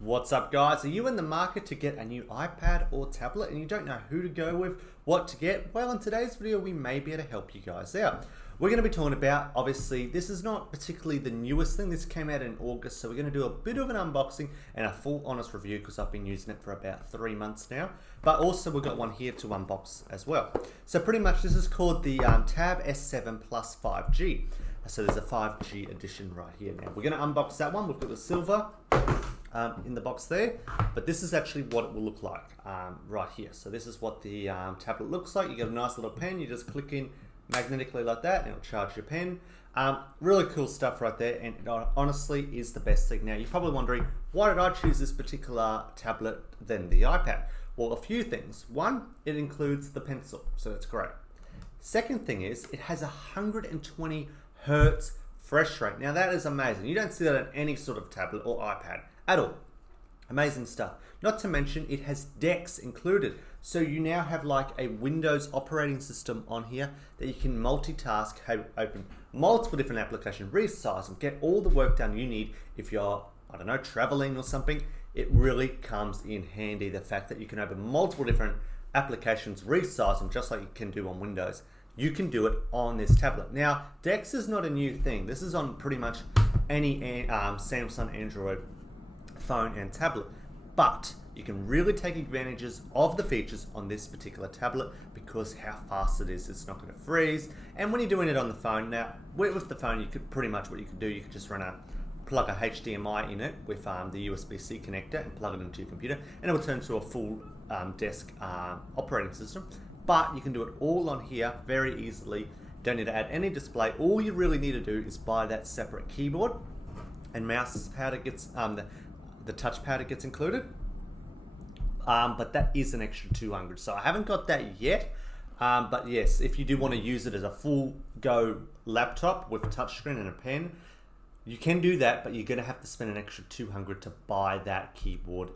What's up, guys? Are you in the market to get a new iPad or tablet and you don't know who to go with, what to get? Well, in today's video, we may be able to help you guys out. We're going to be talking about, obviously, this is not particularly the newest thing. This came out in August, so we're going to do a bit of an unboxing and a full honest review because I've been using it for about 3 months now. But also, we've got one here to unbox as well. So pretty much, this is called the Tab S7 Plus 5G. So there's a 5G edition right here now. We're going to unbox that one. We've got the silver in the box there, but this is actually what it will look like right here. So this is what the tablet looks like. You get a nice little pen. You just click in magnetically like that and it'll charge your pen. Really cool stuff right there, and it honestly is the best thing. Now you're probably wondering, why did I choose this particular tablet than the iPad? Well, a few things. One, it includes the pencil, so that's great. Second thing is it has 120 hertz refresh rate. Now that is amazing. You don't see that on any sort of tablet or iPad at all. Amazing stuff. Not to mention it has DeX included. So you now have like a Windows operating system on here that you can multitask, open multiple different applications, resize them, get all the work done you need if you're, I don't know, traveling or something. It really comes in handy, the fact that you can open multiple different applications, resize them just like you can do on Windows. You can do it on this tablet. Now, DeX is not a new thing. This is on pretty much any Samsung Android phone and tablet, but you can really take advantages of the features on this particular tablet because how fast it is. It's not going to freeze. And when you're doing it on the phone, now with the phone, you could pretty much what you could do, you could just plug a HDMI in it with the USB-C connector and plug it into your computer, and it will turn to a full desk operating system. But you can do it all on here very easily. Don't need to add any display. All you really need to do is buy that separate keyboard and mouse pad. Gets the touch pad gets included. But that is an extra $200. So I haven't got that yet. But yes, if you do want to use it as a full go laptop with a touchscreen and a pen, you can do that. But you're going to have to spend an extra $200 to buy that keyboard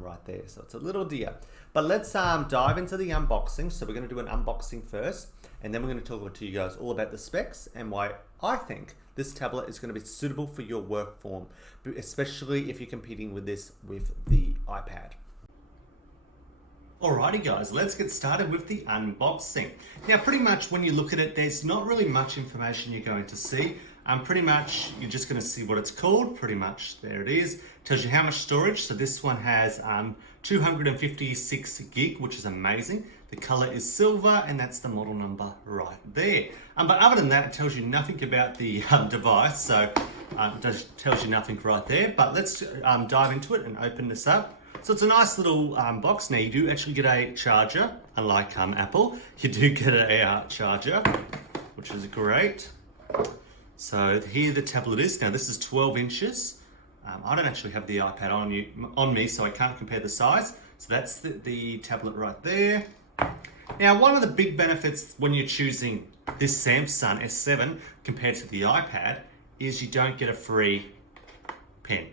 right there. So it's a little dear. But let's dive into the unboxing. So we're going to do an unboxing first, and then we're going to talk to you guys all about the specs and why I think this tablet is going to be suitable for your work form, especially if you're competing with this with the iPad. Alrighty guys, let's get started with the unboxing. Now pretty much when you look at it, there's not really much information you're going to see. Pretty much you're just going to see what it's called. Pretty much there it is. Tells you how much storage. So this one has 256 gig, which is amazing. The color is silver, and that's the model number right there. But other than that, it tells you nothing about the device. So it tells you nothing right there. But let's dive into it and open this up. So it's a nice little box. Now you do actually get a charger, unlike Apple. You do get a charger, which is great. So here the tablet is. Now this is 12 inches. I don't actually have the iPad on me, so I can't compare the size. So that's the tablet right there. Now one of the big benefits when you're choosing this Samsung S7 compared to the iPad is you don't get a free pen.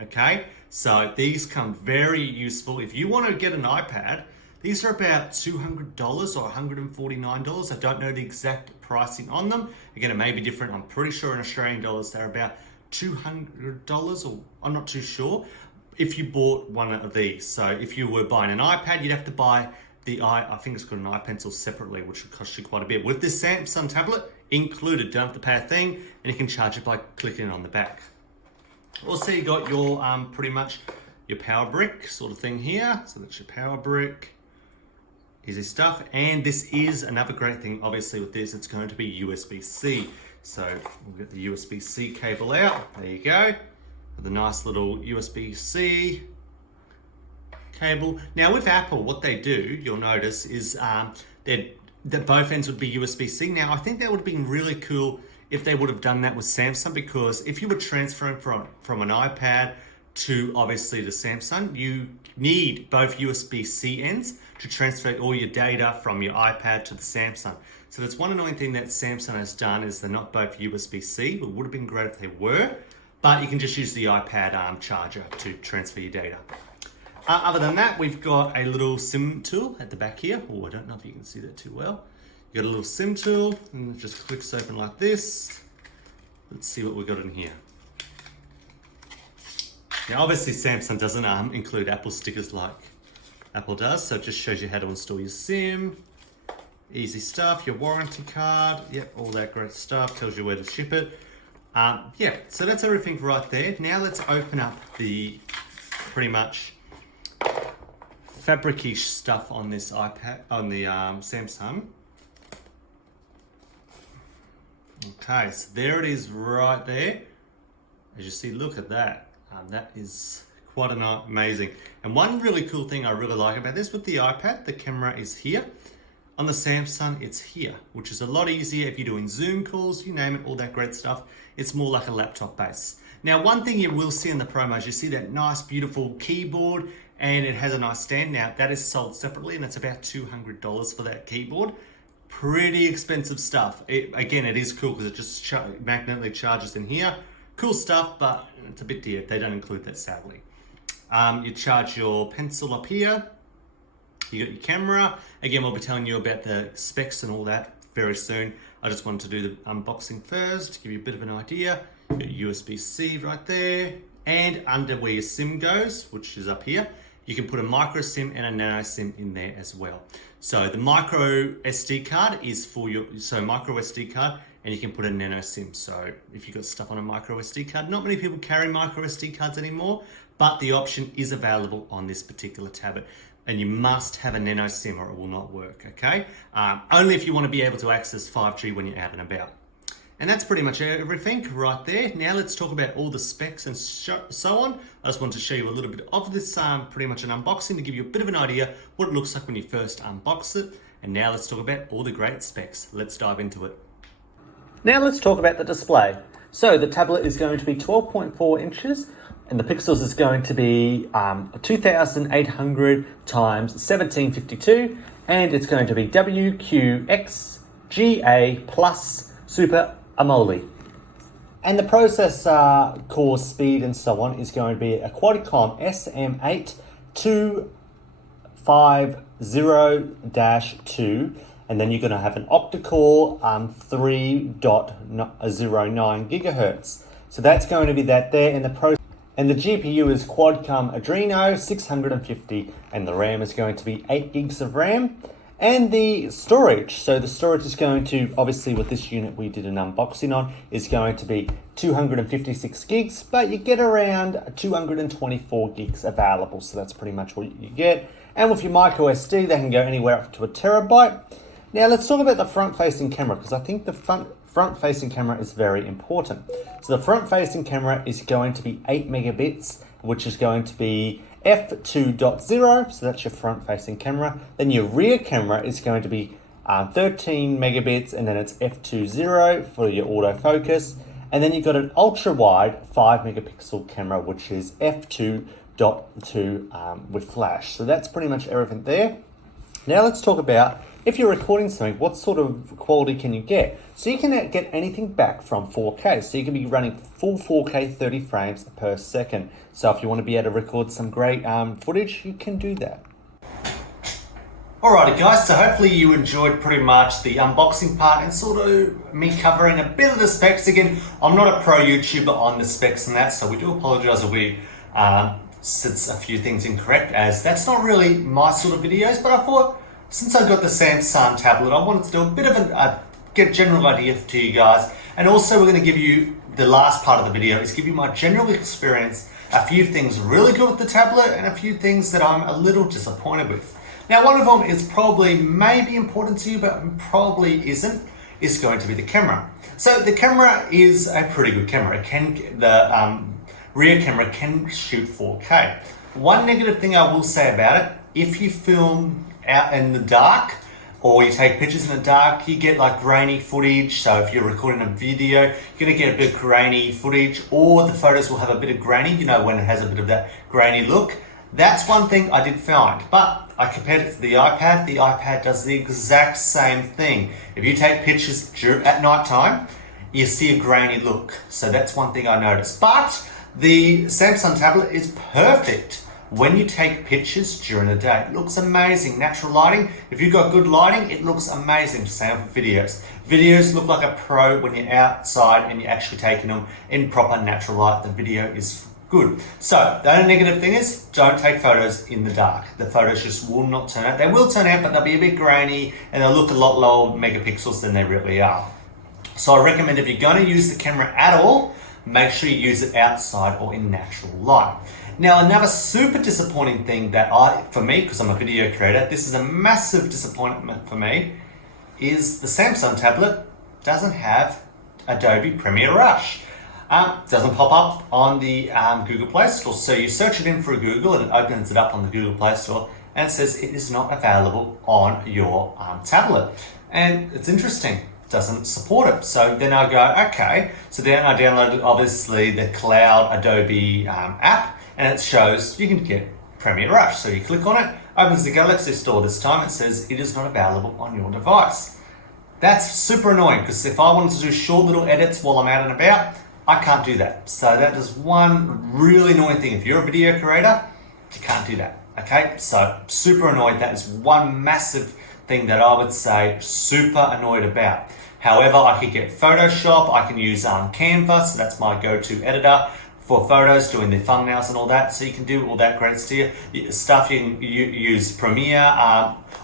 Okay, so these come very useful. If you want to get an iPad, these are about $200 or $149. I don't know the exact pricing on them. Again, it may be different. I'm pretty sure in Australian dollars, they're about $200, or I'm not too sure, if you bought one of these. So if you were buying an iPad, you'd have to buy I think it's got an iPencil separately, which would cost you quite a bit. With this Samsung tablet included, don't have to pay a thing, and you can charge it by clicking on the back. Also, you got your pretty much your power brick sort of thing here. So that's your power brick. Easy stuff. And this is another great thing, obviously, with this, it's going to be USB-C. So we'll get the USB-C cable out. There you go. With a nice little USB-C cable. Now with Apple, what they do, you'll notice, is that both ends would be USB-C. Now I think that would have been really cool if they would have done that with Samsung, because if you were transferring from an iPad to obviously the Samsung, you need both USB-C ends to transfer all your data from your iPad to the Samsung. So that's one annoying thing that Samsung has done, is they're not both USB-C. It would have been great if they were, but you can just use the iPad charger to transfer your data. Other than that, we've got a little SIM tool at the back here. Oh, I don't know if you can see that too well. You got a little SIM tool, and it just clicks open like this. Let's see what we've got in here. Now, obviously, Samsung doesn't include Apple stickers like Apple does, so it just shows you how to install your SIM. Easy stuff, your warranty card, yep, all that great stuff, tells you where to ship it. Yeah, so that's everything right there. Now let's open up the pretty much fabric-ish stuff on this iPad, on the Samsung. Okay, so there it is right there. As you see, look at that. That is quite amazing. And one really cool thing I really like about this with the iPad, the camera is here. On the Samsung, it's here, which is a lot easier if you're doing Zoom calls, you name it, all that great stuff. It's more like a laptop base. Now, one thing you will see in the promos, you see that nice, beautiful keyboard, and it has a nice stand. Now, that is sold separately, and it's about $200 for that keyboard. Pretty expensive stuff. Again, it is cool because it just magnetically charges in here. Cool stuff, but it's a bit dear. They don't include that, sadly. You charge your pencil up here. You got your camera. Again, we'll be telling you about the specs and all that very soon. I just wanted to do the unboxing first to give you a bit of an idea. You got USB-C right there. And under where your SIM goes, which is up here, you can put a micro SIM and a nano SIM in there as well. So the micro SD card is for your, micro SD card, and you can put a nano SIM. So if you've got stuff on a micro SD card, not many people carry micro SD cards anymore, but the option is available on this particular tablet. And you must have a nano SIM or it will not work, okay? Only if you want to be able to access 5G when you're out and about. And that's pretty much everything right there. Now let's talk about all the specs and so on. I just wanted to show you a little bit of this, pretty much an unboxing to give you a bit of an idea what it looks like when you first unbox it. And now let's talk about all the great specs. Let's dive into it. Now let's talk about the display. So the tablet is going to be 12.4 inches and the pixels is going to be 2800 times 1752 and it's going to be WQXGA plus Super AMOLED. And the processor core speed and so on is going to be a Qualcomm SM8 250-2, and then you're going to have an octa-core 3.09 gigahertz. So that's going to be that there. And the GPU is Qualcomm Adreno 650, and the RAM is going to be 8 gigs of RAM. And the storage, so the storage is going to, obviously with this unit we did an unboxing on, is going to be 256 gigs, but you get around 224 gigs available, so that's pretty much what you get. And with your micro SD, they can go anywhere up to a terabyte. Now let's talk about the front-facing camera, because I think the front-facing camera is very important. So the front-facing camera is going to be 8 megabits, which is going to be f2.0, so that's your front-facing camera. Then your rear camera is going to be 13 megabits, and then it's f2.0 for your autofocus. And then you've got an ultra-wide 5 megapixel camera, which is f2.2 with flash. So that's pretty much everything there. Now let's talk about, if you're recording something, what sort of quality can you get? So you can get anything back from 4K. So you can be running full 4K 30 frames per second. So if you want to be able to record some great footage, you can do that. Alrighty guys, so hopefully you enjoyed pretty much the unboxing part and sort of me covering a bit of the specs. Again, I'm not a pro YouTuber on the specs and that, so we do apologize if we said a few things incorrect, as that's not really my sort of videos, but I thought since I got the Samsung tablet, I wanted to do a bit of get a general idea to you guys. And also we're going to give you, the last part of the video is give you my general experience, a few things really good with the tablet and a few things that I'm a little disappointed with. Now one of them is probably maybe important to you, but probably isn't, is going to be the camera. So the camera is a pretty good camera. The rear camera can shoot 4K. One negative thing I will say about it, if you film out in the dark or you take pictures in the dark, you get like grainy footage. So if you're recording a video, you're going to get a bit of grainy footage, or the photos will have a bit of grainy, you know, when it has a bit of that grainy look. That's one thing I did find, but I compared it to the iPad. The iPad does the exact same thing. If you take pictures at night time, you see a grainy look. So that's one thing I noticed. But the Samsung tablet is perfect when you take pictures during the day. It looks amazing. Natural lighting, if you've got good lighting, it looks amazing. Same for videos. Videos look like a pro when you're outside and you're actually taking them in proper natural light. The video is Good. So the only negative thing is don't take photos in the dark. The photos just will not turn out. They will turn out, but they'll be a bit grainy and they'll look a lot lower megapixels than they really are. So I recommend if you're going to use the camera at all, make sure you use it outside or in natural light. Now, another super disappointing thing that for me, because I'm a video creator, this is a massive disappointment for me, is the Samsung tablet doesn't have Adobe Premiere Rush. Doesn't pop up on the Google Play Store. So you search it in through Google and it opens it up on the Google Play Store and it says it is not available on your tablet. And it's interesting, it doesn't support it. So then I go, okay. So then I downloaded obviously the Cloud Adobe app and it shows you can get Premiere Rush. So you click on it, opens the Galaxy Store this time, it says it is not available on your device. That's super annoying because if I wanted to do short little edits while I'm out and about, I can't do that. So that is one really annoying thing. If you're a video creator, you can't do that. Okay, so super annoyed. That is one massive thing that I would say super annoyed about. However, I could get Photoshop. I can use Canva, so that's my go-to editor for photos, doing the thumbnails and all that. So you can do all that great stuff. You can use Premiere,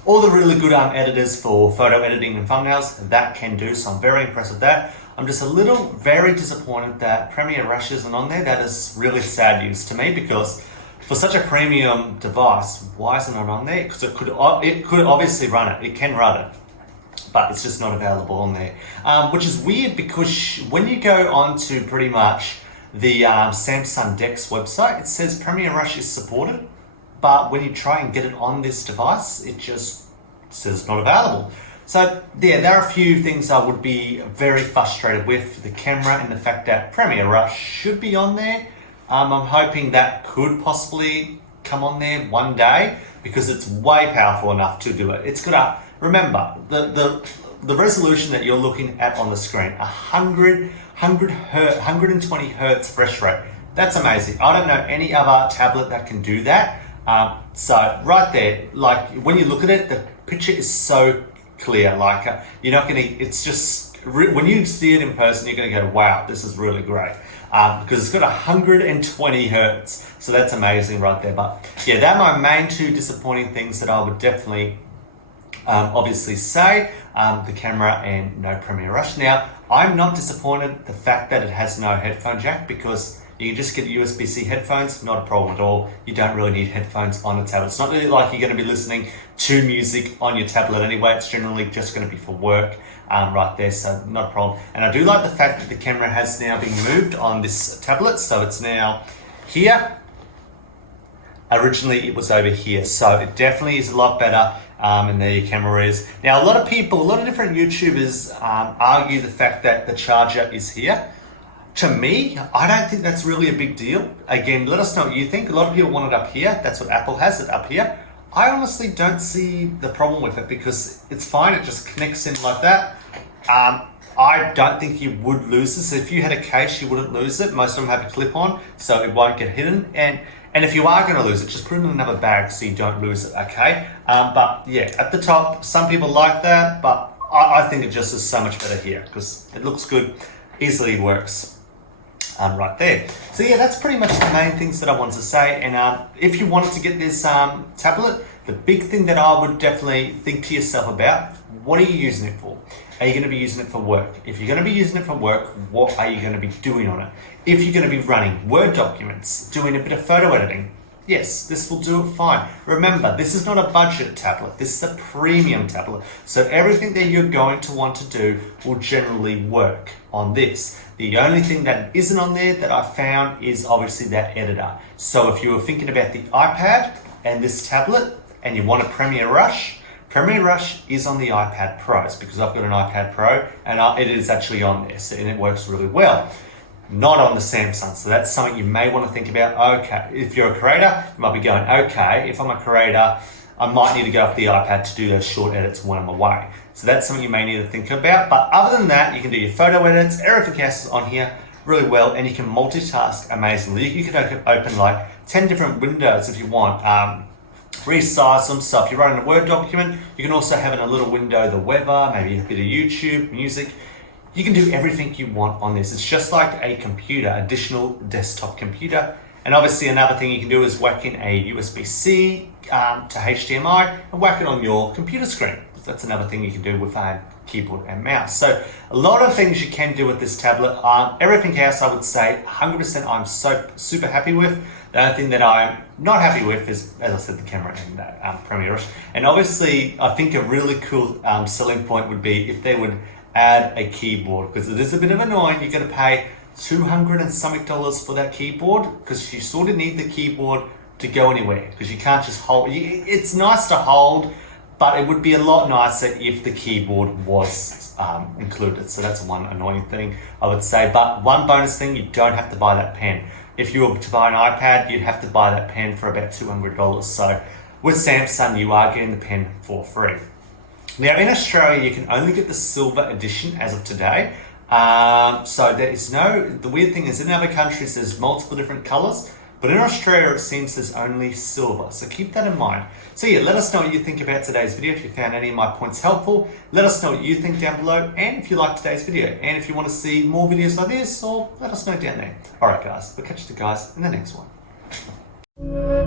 all the really good editors for photo editing and thumbnails. That can do. So I'm very impressed with that. I'm just very disappointed that Premiere Rush isn't on there. That is really sad news to me because for such a premium device, why isn't it on there? Because it could obviously run it. It can run it, but it's just not available on there. Which is weird because when you go on to pretty much the Samsung DeX website, it says Premiere Rush is supported, but when you try and get it on this device, it just says it's not available. So yeah, there are a few things I would be very frustrated with, the camera and the fact that Premiere Rush should be on there. I'm hoping that could possibly come on there one day because it's way powerful enough to do it. It's gonna, remember, the resolution that you're looking at on the screen, 120 hertz refresh rate. That's amazing. I don't know any other tablet that can do that. So right there, like when you look at it, the picture is so clear, like you're not gonna, it's just when you see it in person you're gonna go, wow, this is really great, because it's got 120 hertz, so that's amazing right there. But yeah, they're my main two disappointing things that I would definitely obviously say, the camera and no Premiere Rush. Now I'm not disappointed the fact that it has no headphone jack, because you can just get USB-C headphones, not a problem at all. You don't really need headphones on a tablet. It's not really like you're going to be listening to music on your tablet anyway. It's generally just going to be for work right there, so not a problem. And I do like the fact that the camera has now been moved on this tablet, so it's now here. Originally it was over here, so it definitely is a lot better. And there your camera is. Now a lot of different YouTubers argue the fact that the charger is here. To me, I don't think that's really a big deal. Again, let us know what you think. A lot of people want it up here. That's what Apple has, it up here. I honestly don't see the problem with it because it's fine. It just connects in like that. I don't think you would lose this. If you had a case, you wouldn't lose it. Most of them have a clip on, so it won't get hidden. And if you are going to lose it, just put it in another bag so you don't lose it, okay? But yeah, at the top, some people like that, but I think it just is so much better here because it looks good, easily works. Right there. So yeah, that's pretty much the main things that I wanted to say. And if you wanted to get this tablet, the big thing that I would definitely think to yourself about, what are you using it for? Are you going to be using it for work? If you're going to be using it for work, what are you going to be doing on it? If you're going to be running Word documents, doing a bit of photo editing, yes, this will do it fine. Remember, this is not a budget tablet. This is a premium tablet. So everything that you're going to want to do will generally work on this. The only thing that isn't on there that I found is obviously that editor. So if you were thinking about the iPad and this tablet and you want a Premiere Rush is on the iPad Pros because I've got an iPad Pro and it is actually on there, so, and it works really well. Not on the Samsung, so that's something you may want to think about. Okay, if you're a creator, you might be going, okay, if I'm a creator, I might need to go off the iPad to do those short edits when I'm away. So that's something you may need to think about. But other than that, you can do your photo edits, everything else is on here really well, and you can multitask amazingly. You can open like 10 different windows if you want. Resize them, so if you're writing a Word document, you can also have in a little window the weather, maybe a bit of YouTube, music. You can do everything you want on this. It's just like a computer, additional desktop computer, And obviously another thing you can do is whack in a USB-C to HDMI and whack it on your computer screen. That's another thing you can do with a keyboard and mouse. So a lot of things you can do with this tablet. Everything else I would say 100% I'm super happy with. The only thing that I'm not happy with is, as I said, the camera and Premiere Rush. And obviously I think a really cool selling point would be if they would add a keyboard, because it is a bit of annoying. You're going to pay $200 and something for that keyboard, because you sort of need the keyboard to go anywhere, because you can't just hold. It's nice to hold, but it would be a lot nicer if the keyboard was included. So that's one annoying thing I would say. But one bonus thing, you don't have to buy that pen. If you were to buy an iPad, you'd have to buy that pen for about $200. So with Samsung, you are getting the pen for free. Now in Australia, you can only get the silver edition as of today. So there is the weird thing is in other countries, there's multiple different colors, but in Australia, it seems there's only silver. So keep that in mind. So yeah, let us know what you think about today's video. If you found any of my points helpful, let us know what you think down below. And if you liked today's video, and if you want to see more videos like this, or let us know down there. All right, guys, we'll catch you guys in the next one.